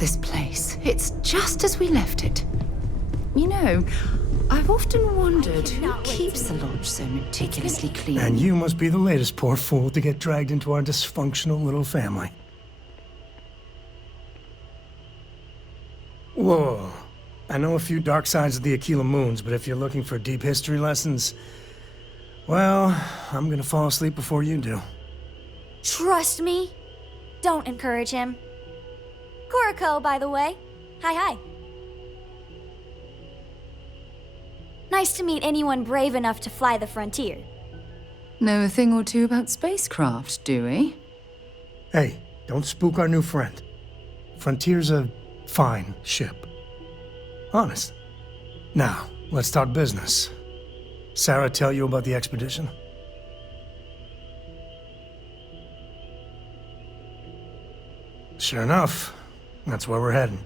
this place. It's just as we left it. You know, I've often wondered who keeps the lodge so meticulously clean. And you must be the latest poor fool to get dragged into our dysfunctional little family. Whoa. I know a few dark sides of the Aquila Moons, but if you're looking for deep history lessons, well, I'm gonna fall asleep before you do. Trust me. Don't encourage him. Koriko, by the way. Hi. Nice to meet anyone brave enough to fly the frontier. Know a thing or two about spacecraft, do we? Hey, don't spook our new friend. Frontier's a fine ship. Honest. Now, let's talk business. Sarah tell you about the expedition? Sure enough, that's where we're heading.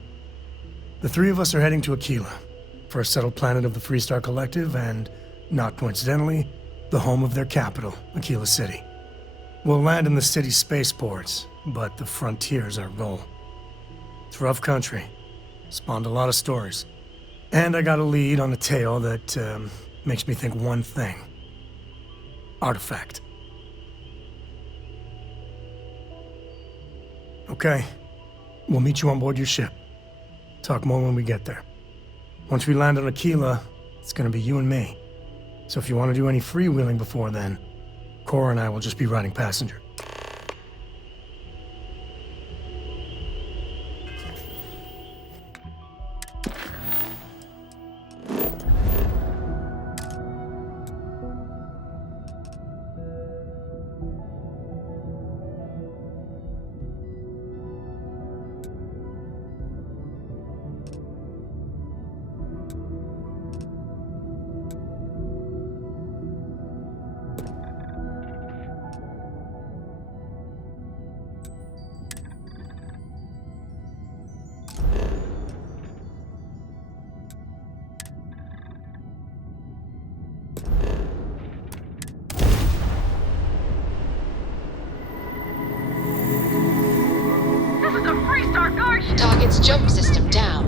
The three of us are heading to Aquila, for a settled planet of the Freestar Collective and, not coincidentally, the home of their capital, Aquila City. We'll land in the city's spaceports, but the frontier's our goal. It's rough country. Spawned a lot of stories. And I got a lead on a tale that makes me think one thing. Artifact. Okay. We'll meet you on board your ship. Talk more when we get there. Once we land on Aquila, it's gonna be you and me. So if you want to do any freewheeling before then, Cora and I will just be riding passenger. Target's jump system down.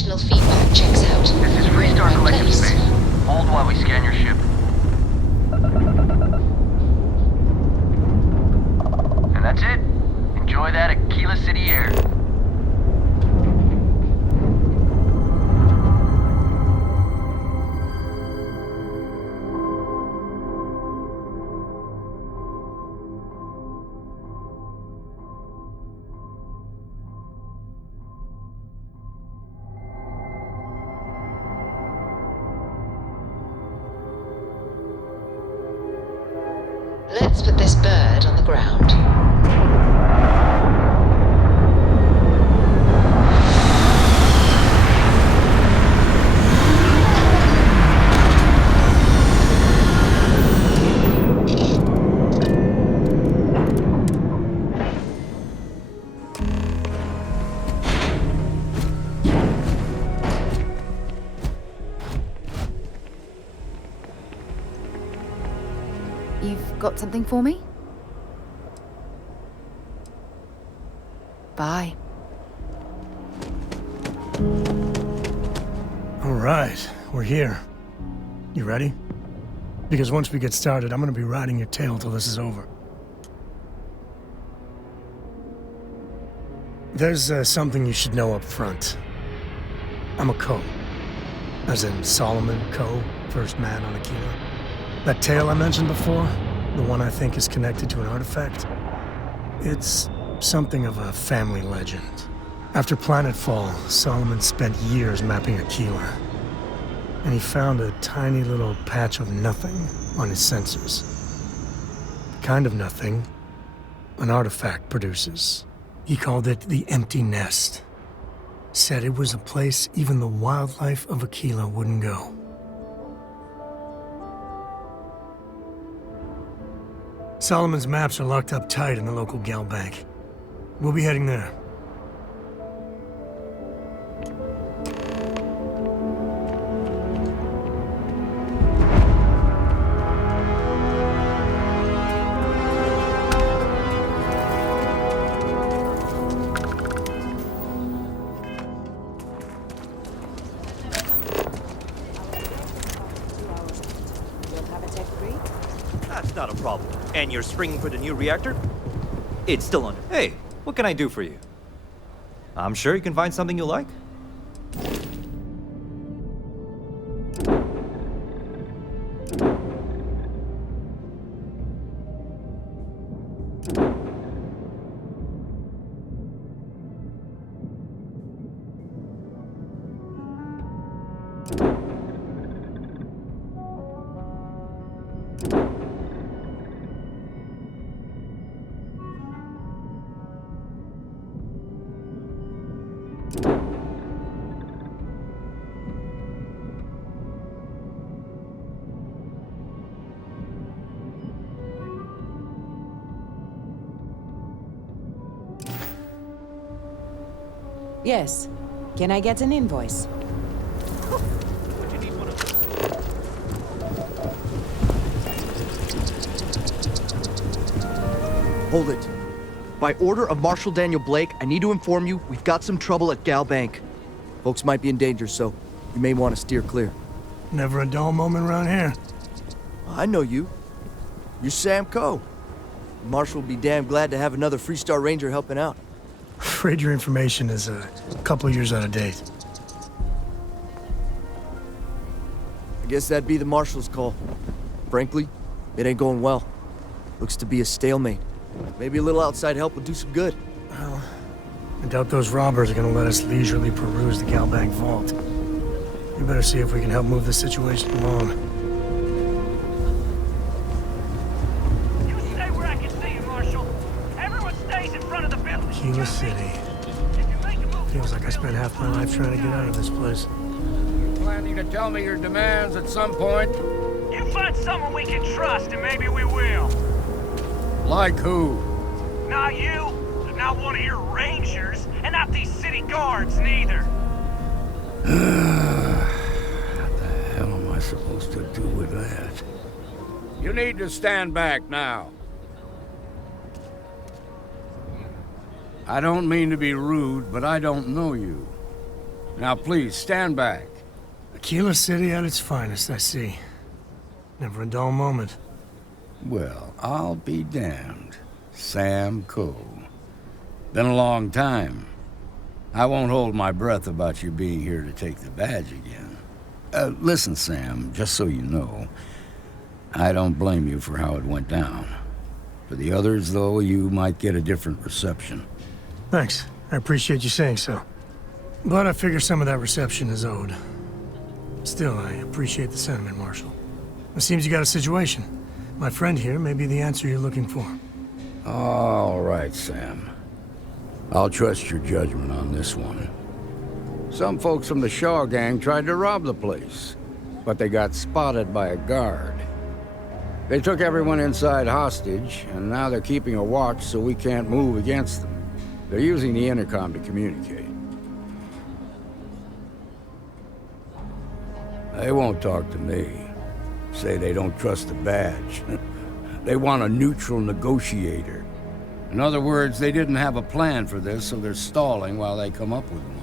Emotional feedback checks out. This is You're in the Freestar right Collective place. Space. Hold while we scan your ship. And that's it. Enjoy that Aquila City air. Let's put this bird on the ground. You've got something for me? Bye. All right, we're here. You ready? Because once we get started, I'm gonna be riding your tail till this is over. There's something you should know up front. I'm a Co. As in Solomon Co., first man on Aquila. That tale I mentioned before, the one I think is connected to an artifact, it's something of a family legend. After Planetfall, Solomon spent years mapping Aquila, and he found a tiny little patch of nothing on his sensors. The kind of nothing an artifact produces. He called it the Empty Nest. Said it was a place even the wildlife of Aquila wouldn't go. Solomon's maps are locked up tight in the local gal bank. We'll be heading there. That's not a problem. And you're springing for the new reactor? It's still under. Hey, what can I do for you? I'm sure you can find something you like. Yes. Can I get an invoice? Hold it. By order of Marshal Daniel Blake, I need to inform you we've got some trouble at Gal Bank. Folks might be in danger, so you may want to steer clear. Never a dull moment around here. I know you. You're Sam Coe. Marshal will be damn glad to have another Freestar Ranger helping out. Afraid your information is a couple of years out of date. I guess that'd be the Marshal's call. Frankly, it ain't going well. Looks to be a stalemate. Maybe a little outside help would do some good. Well, I doubt those robbers are gonna let us leisurely peruse the Galbank vault. We better see if we can help move the situation along. You stay where I can see you, Marshal. Everyone stays in front of the building. Aquila City. Feels like I spent half my life trying to get out of this place. Planning to tell me your demands at some point? You find someone we can trust, and maybe we will. Like who? Not you, not one of your rangers, and not these city guards, neither. What the hell am I supposed to do with that? You need to stand back now. I don't mean to be rude, but I don't know you. Now please, stand back. Aquila City at its finest, I see. Never a dull moment. Well, I'll be damned. Sam Coe. Been a long time. I won't hold my breath about you being here to take the badge again. Listen, Sam, just so you know, I don't blame you for how it went down. For the others, though, you might get a different reception. Thanks. I appreciate you saying so. But I figure some of that reception is owed. Still, I appreciate the sentiment, Marshal. It seems you got a situation. My friend here may be the answer you're looking for. All right, Sam. I'll trust your judgment on this one. Some folks from the Shaw gang tried to rob the place, but they got spotted by a guard. They took everyone inside hostage, and now they're keeping a watch so we can't move against them. They're using the intercom to communicate. They won't talk to me. Say they don't trust the badge. They want a neutral negotiator. In other words, they didn't have a plan for this, so they're stalling while they come up with one.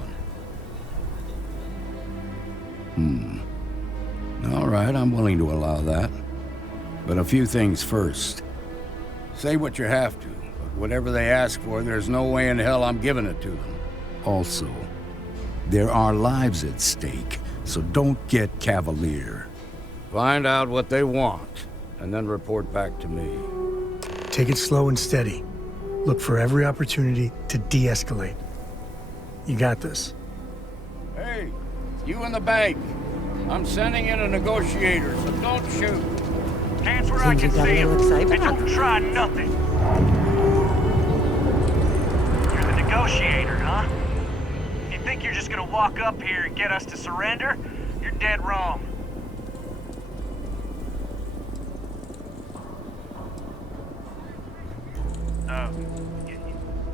All right, I'm willing to allow that. But a few things first. Say what you have to, but whatever they ask for, there's no way in hell I'm giving it to them. Also, there are lives at stake, so don't get cavalier. Find out what they want, and then report back to me. Take it slow and steady. Look for every opportunity to de-escalate. You got this. Hey, you in the bank. I'm sending in a negotiator, so don't shoot. Hands where I Seems you can got a see little him. excitement And on don't you. try nothing. You're the negotiator, huh? If you think you're just gonna walk up here and get us to surrender, you're dead wrong.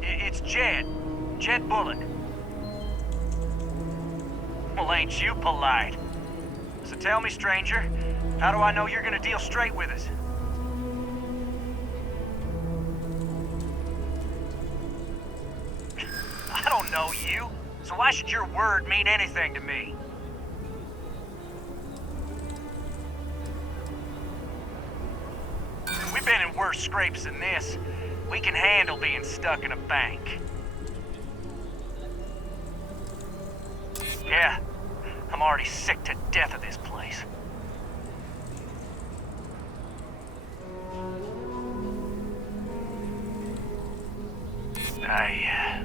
It's Jed. Jed Bullock. Well, ain't you polite? So tell me, stranger, how do I know you're gonna deal straight with us? I don't know you, so why should your word mean anything to me? We've been in worse scrapes than this. We can handle being stuck in a bank. Yeah, I'm already sick to death of this place. I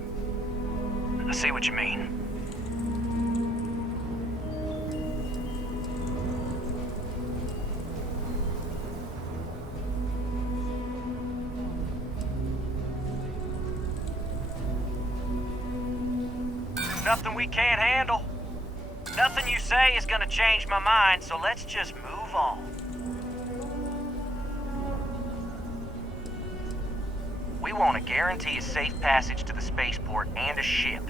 see what you mean. Nothing we can't handle. Nothing you say is gonna change my mind, so let's just move on. We want to guarantee a safe passage to the spaceport and a ship.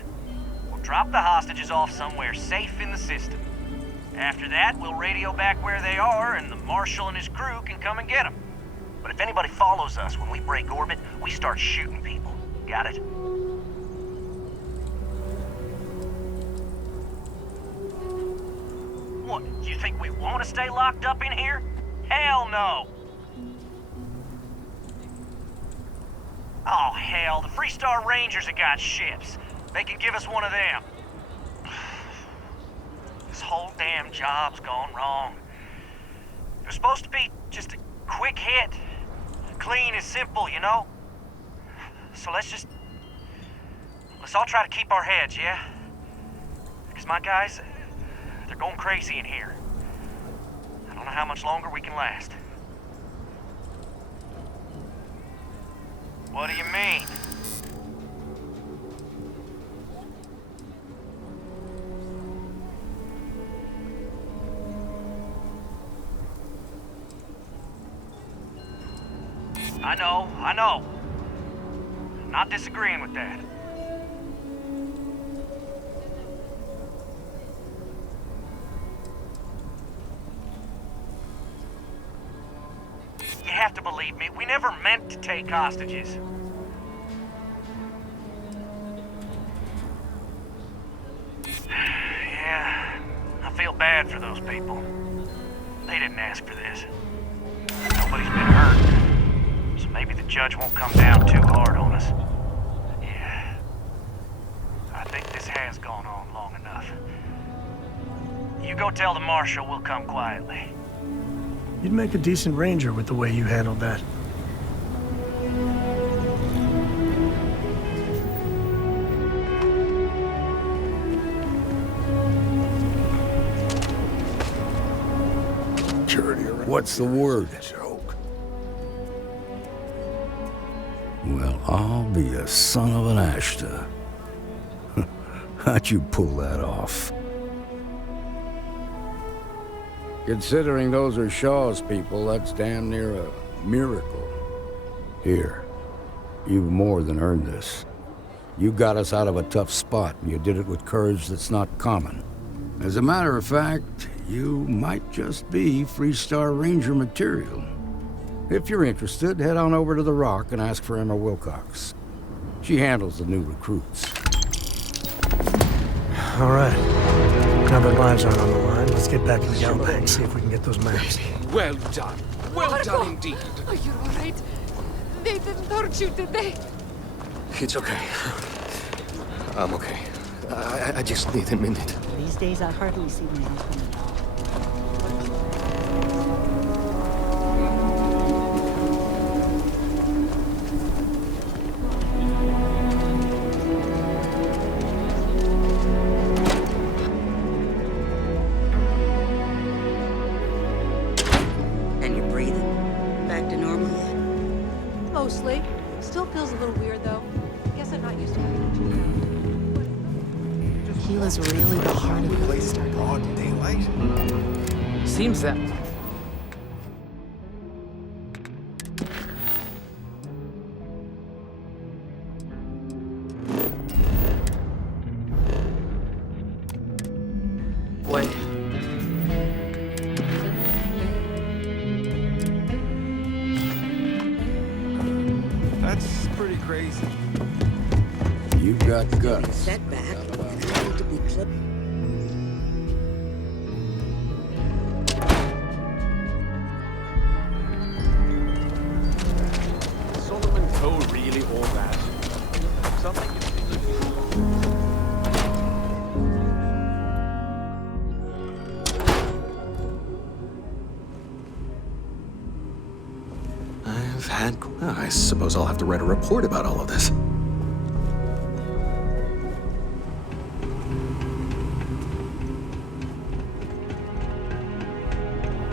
We'll drop the hostages off somewhere safe in the system. After that, we'll radio back where they are, and the Marshal and his crew can come and get them. But if anybody follows us when we break orbit, we start shooting people. Got it? What, you think we want to stay locked up in here? Hell no! Oh, hell, the Freestar Rangers have got ships. They can give us one of them. This whole damn job's gone wrong. It was supposed to be just a quick hit. Clean and simple, you know? So let's all try to keep our heads, yeah? Because my guys, they're going crazy in here. I don't know how much longer we can last. What do you mean? I know. Not disagreeing with that. You have to believe me, we never meant to take hostages. bad for those people. They didn't ask for this. Nobody's been hurt. So maybe the judge won't come down too hard on us. Yeah. I think this has gone on long enough. You go tell the marshal we'll come quietly. You'd make a decent ranger with the way you handled that. What's the word? Joke. Well, I'll be a son of an Ashta. How'd you pull that off? Considering those are Shaw's people, that's damn near a miracle. Here, you've more than earned this. You got us out of a tough spot, and you did it with courage that's not common. As a matter of fact, you might just be Freestar Ranger material. If you're interested, head on over to the Rock and ask for Emma Wilcox. She handles the new recruits. All right. Now that lives aren't on the line, let's get back to the Outback and see if we can get those maps. Well done. Well done indeed. Are you all right? They didn't hurt you, did they? It's okay. I'm okay. I just need a minute. These days, I hardly see my husband at all. And you're breathing? Back to normal yet? Mostly. Still feels a little weird, though. Guess I'm not used to having to do Keela's really the heart of the place. Broad daylight? Seems that. Wait. That's pretty crazy. You got guts. Setback. And I need to be clipped. Solomon Toe really all that? Something you I've had... Well, I suppose I'll have to write a report about all of this.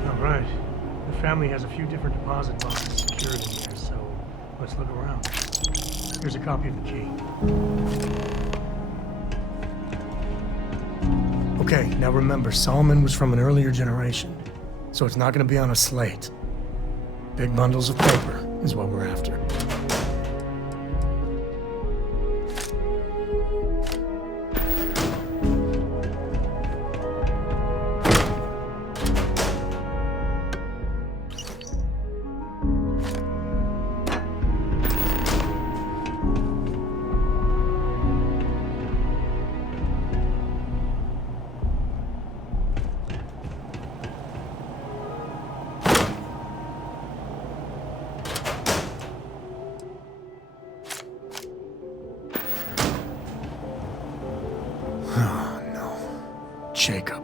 All right. The family has a few different deposit boxes secured in here, so let's look around. Here's a copy of the key. Okay, now remember, Solomon was from an earlier generation, so it's not going to be on a slate. Big bundles of paper is what we're after. Jacob.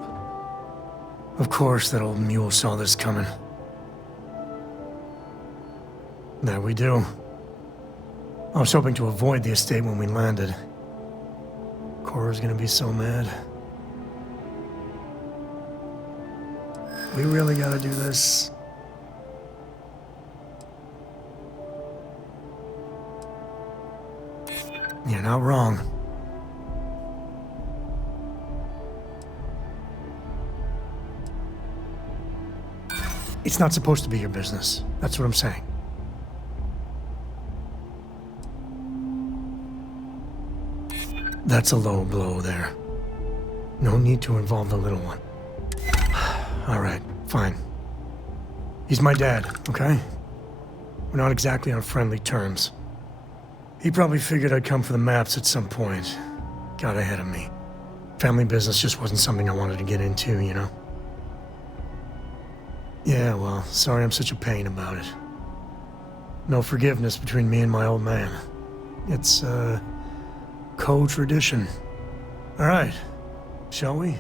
Of course that old mule saw this coming. There we do. I was hoping to avoid the estate when we landed. Cora's gonna be so mad. We really gotta do this. You're not wrong. It's not supposed to be your business. That's what I'm saying. That's a low blow there. No need to involve the little one. All right, fine. He's my dad, okay? We're not exactly on friendly terms. He probably figured I'd come for the maps at some point. Got ahead of me. Family business just wasn't something I wanted to get into, you know? Yeah, well, sorry I'm such a pain about it. No forgiveness between me and my old man. It's, co-tradition. All right, shall we?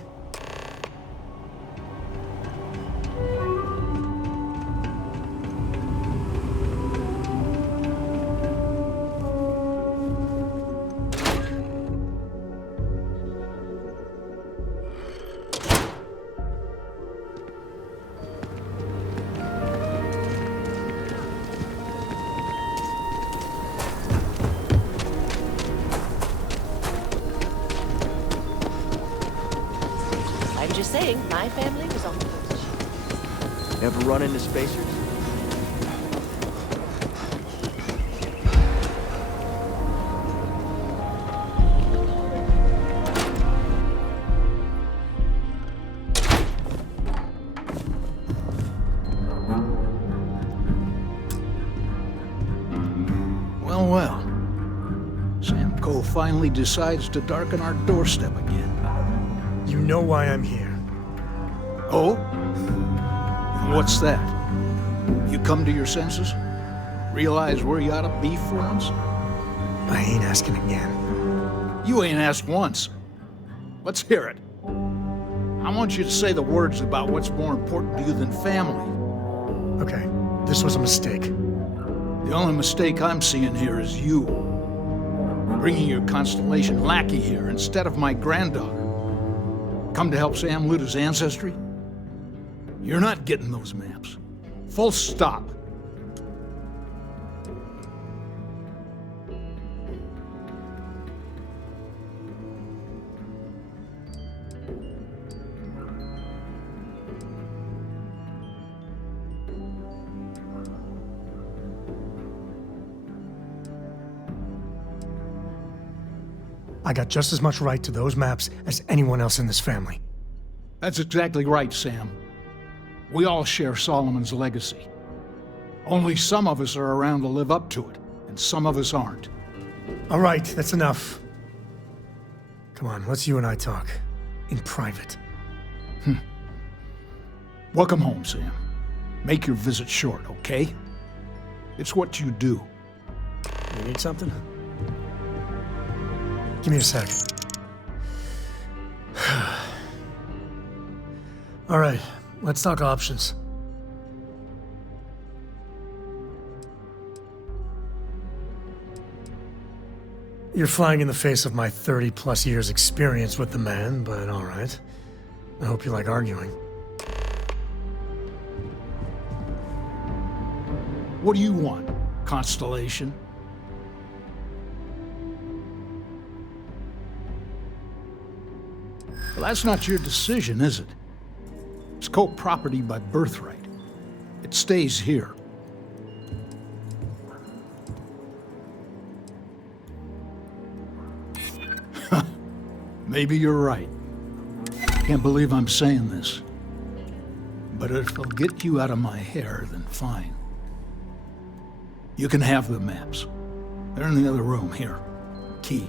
I'm just saying, my family was on the coast. Ever run into spacers? Well, well. Sam Cole finally decides to darken our doorstep again. You know why I'm here. Oh? What's that? You come to your senses? Realize where you ought to be for once? I ain't asking again. You ain't asked once. Let's hear it. I want you to say the words about what's more important to you than family. Okay, this was a mistake. The only mistake I'm seeing here is you. Bringing your Constellation lackey here instead of my granddaughter. Come to help Sam loot his ancestry? You're not getting those maps. Full stop. I got just as much right to those maps as anyone else in this family. That's exactly right, Sam. We all share Solomon's legacy. Only some of us are around to live up to it, and some of us aren't. All right, that's enough. Come on, let's you and I talk. In private. Welcome home, Sam. Make your visit short, okay? It's what you do. You need something? Give me a sec. All right, let's talk options. You're flying in the face of my 30-plus years experience with the man, but all right. I hope you like arguing. What do you want, Constellation? Well, that's not your decision, is it? It's co-property by birthright. It stays here. Maybe you're right. Can't believe I'm saying this. But if it'll get you out of my hair, then fine. You can have the maps. They're in the other room, here. Key.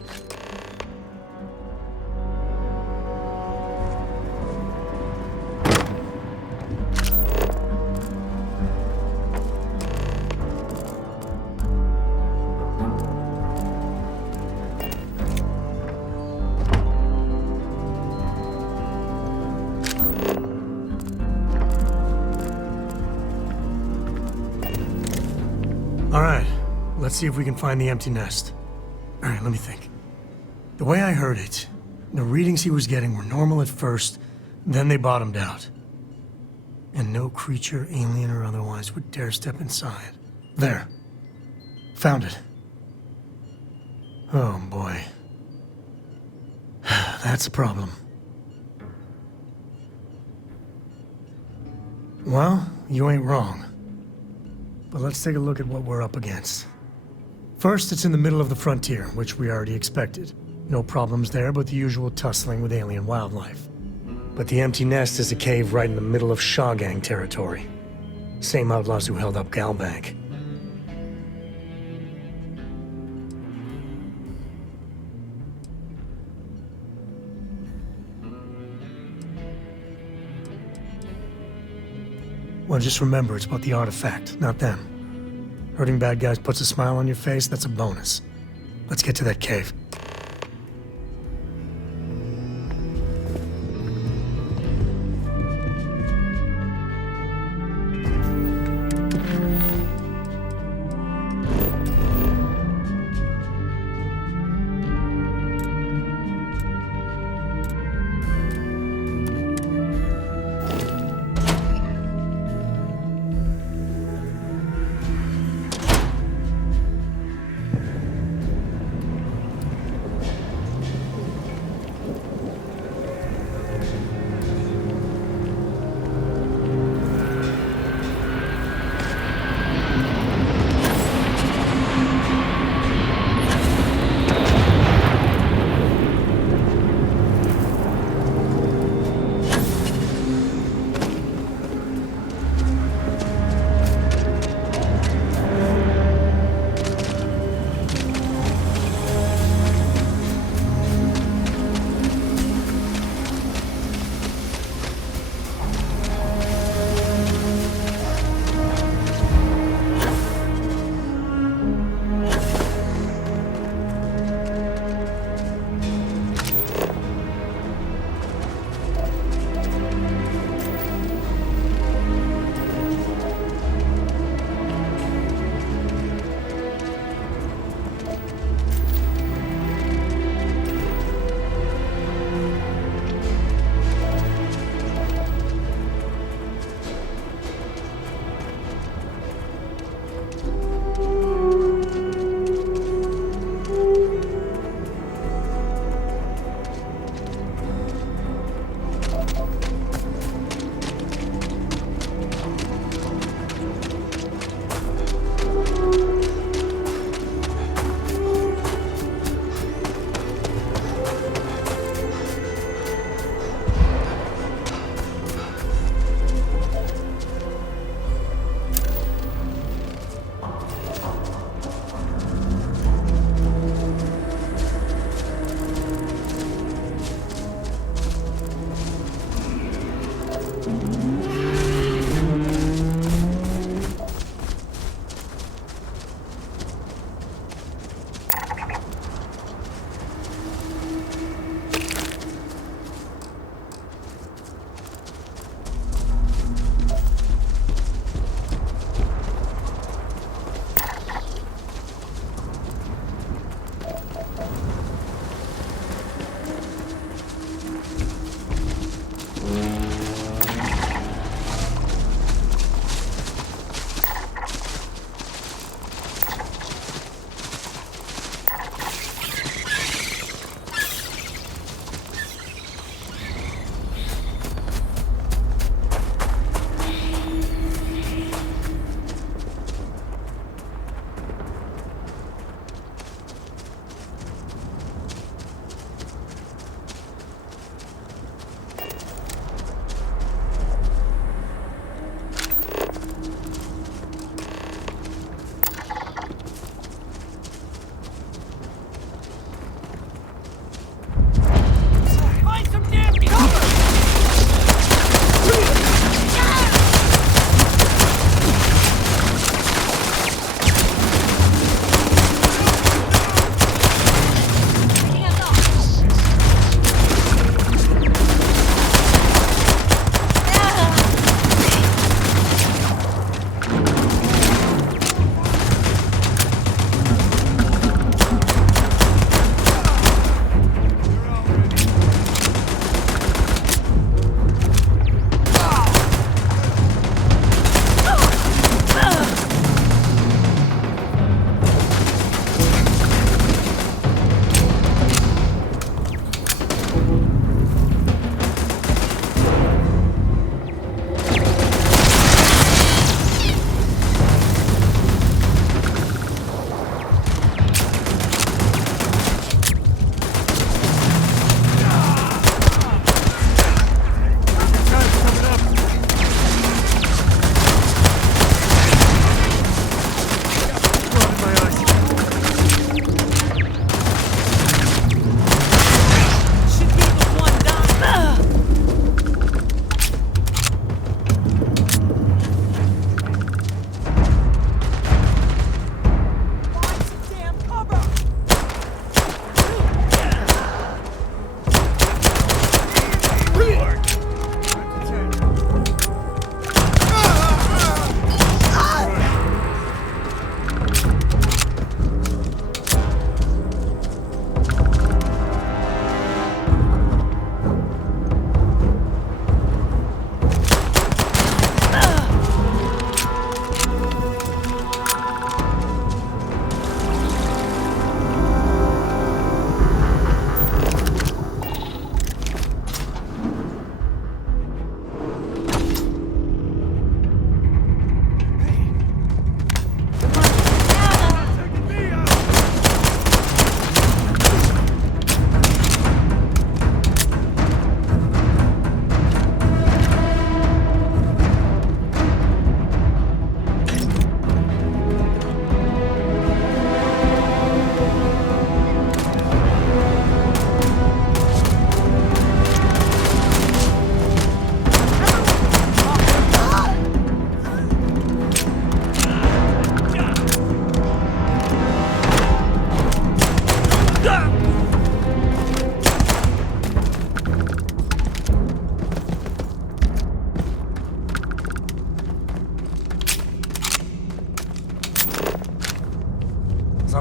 All right, let's see if we can find the empty nest. All right, let me think. The way I heard it, the readings he was getting were normal at first, then they bottomed out. And no creature, alien or otherwise, would dare step inside. There. Found it. Oh, boy. That's a problem. Well, you ain't wrong. But let's take a look at what we're up against. First, it's in the middle of the frontier, which we already expected. No problems there, but the usual tussling with alien wildlife. But the empty nest is a cave right in the middle of Shawgang territory. Same outlaws who held up Galbank. Well, just remember, it's about the artifact, not them. Hurting bad guys puts a smile on your face, that's a bonus. Let's get to that cave.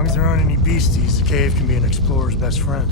long as there aren't any beasties, the cave can be an explorer's best friend.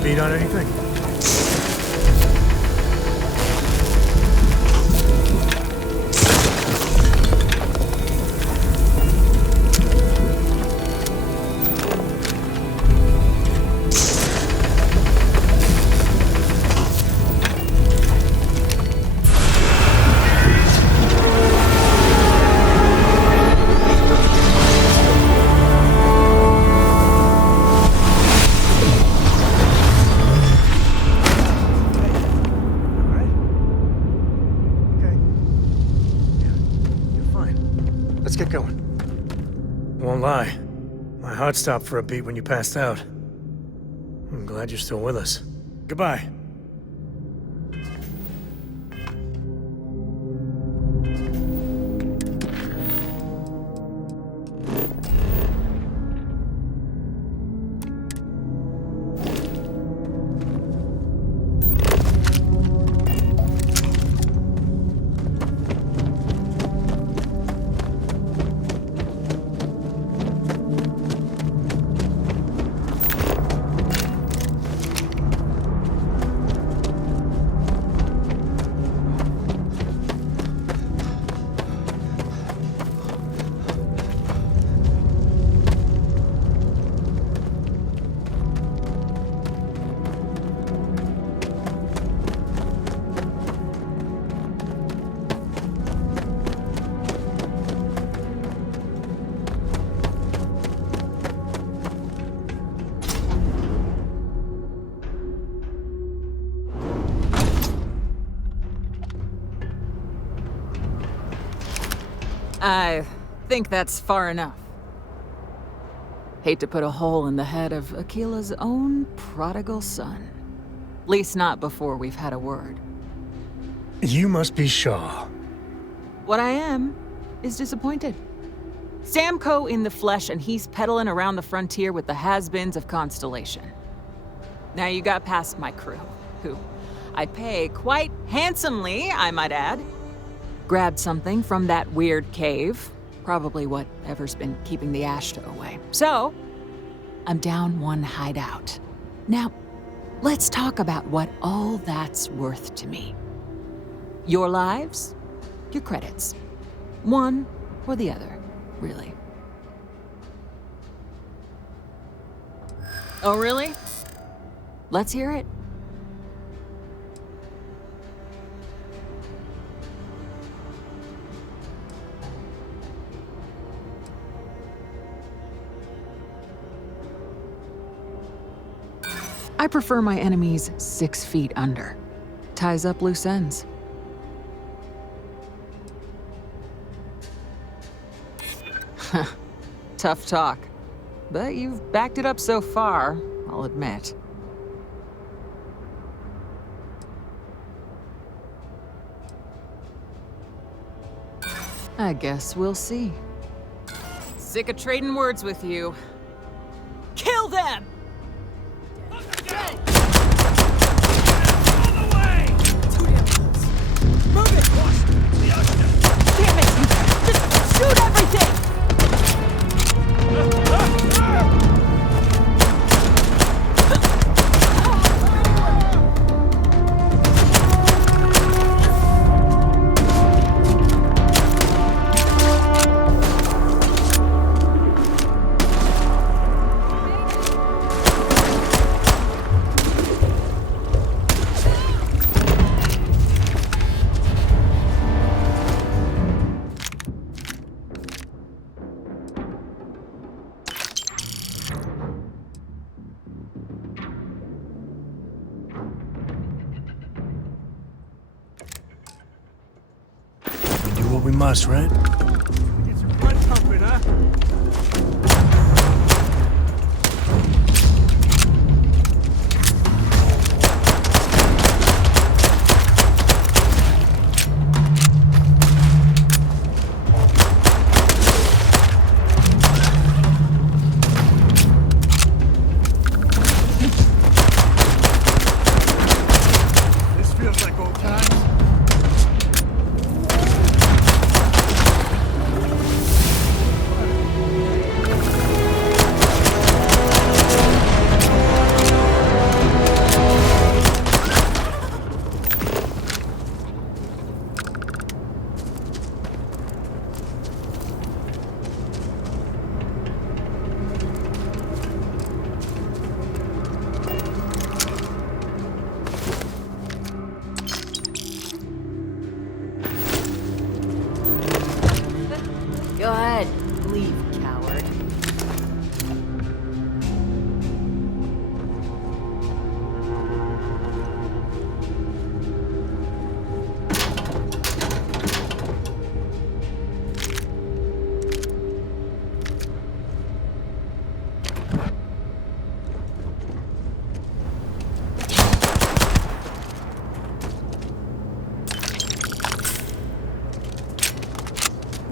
Beat on anything? Let's get going. Won't lie, my heart stopped for a beat when you passed out. I'm glad you're still with us. Goodbye. I think that's far enough. Hate to put a hole in the head of Aquila's own prodigal son. Least not before we've had a word. You must be Shaw. What I am is disappointed. Samco in the flesh, and he's peddling around the frontier with the has-beens of Constellation. Now you got past my crew, who I pay quite handsomely, I might add. Grabbed something from that weird cave. Probably whatever's been keeping the Ashta away. So, I'm down one hideout. Now, let's talk about what all that's worth to me. Your lives, your credits. One or the other, really. Oh, really? Let's hear it. I prefer my enemies 6 feet under. Ties up loose ends. Tough talk. But you've backed it up so far, I'll admit. I guess we'll see. Sick of trading words with you. Kill them! Shoot everything! what we must, right? Get some blood pumping, huh? This feels like old times. Go ahead. Leave, coward.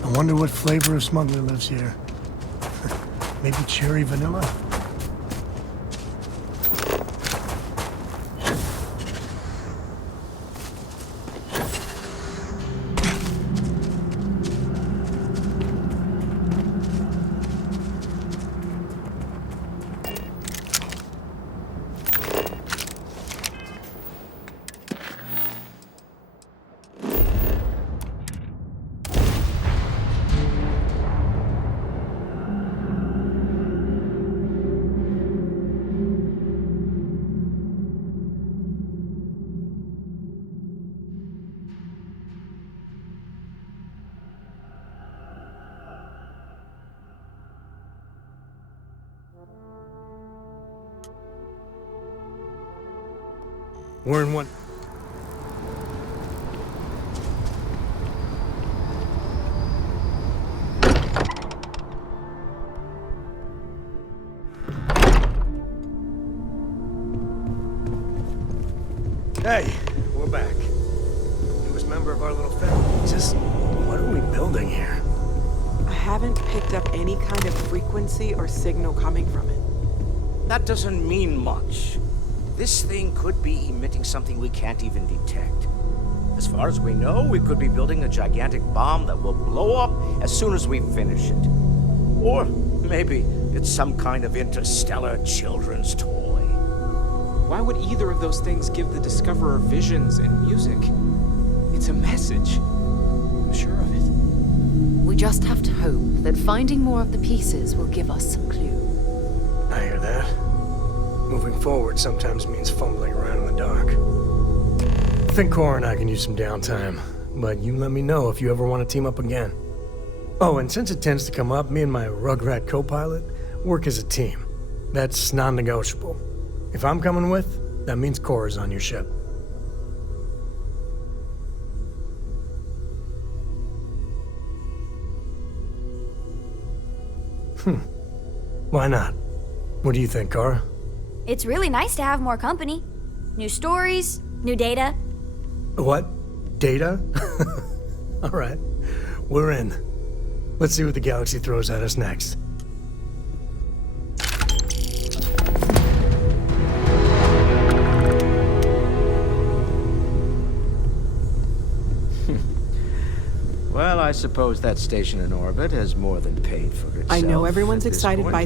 I wonder what flavor of smuggler lives here. Maybe cherry vanilla? We're in one. Hey, we're back. Newest member of our little family. Just what are we building here? I haven't picked up any kind of frequency or signal coming from it. That doesn't mean much. This thing could be emitting something we can't even detect. As far as we know, we could be building a gigantic bomb that will blow up as soon as we finish it. Or maybe it's some kind of interstellar children's toy. Why would either of those things give the Discoverer visions and music? It's a message. I'm sure of it. We just have to hope that finding more of the pieces will give us some clue. I hear that. Moving forward sometimes means fumbling around in the dark. I think Cora and I can use some downtime, but you let me know if you ever want to team up again. Oh, and since it tends to come up, me and my Rugrat co-pilot work as a team. That's non-negotiable. If I'm coming with, that means Cora's on your ship. Why not? What do you think, Cora? It's really nice to have more company. New stories, new data. What? Data? All right. We're in. Let's see what the galaxy throws at us next. Well, I suppose that station in orbit has more than paid for itself. I know everyone's at this excited point. by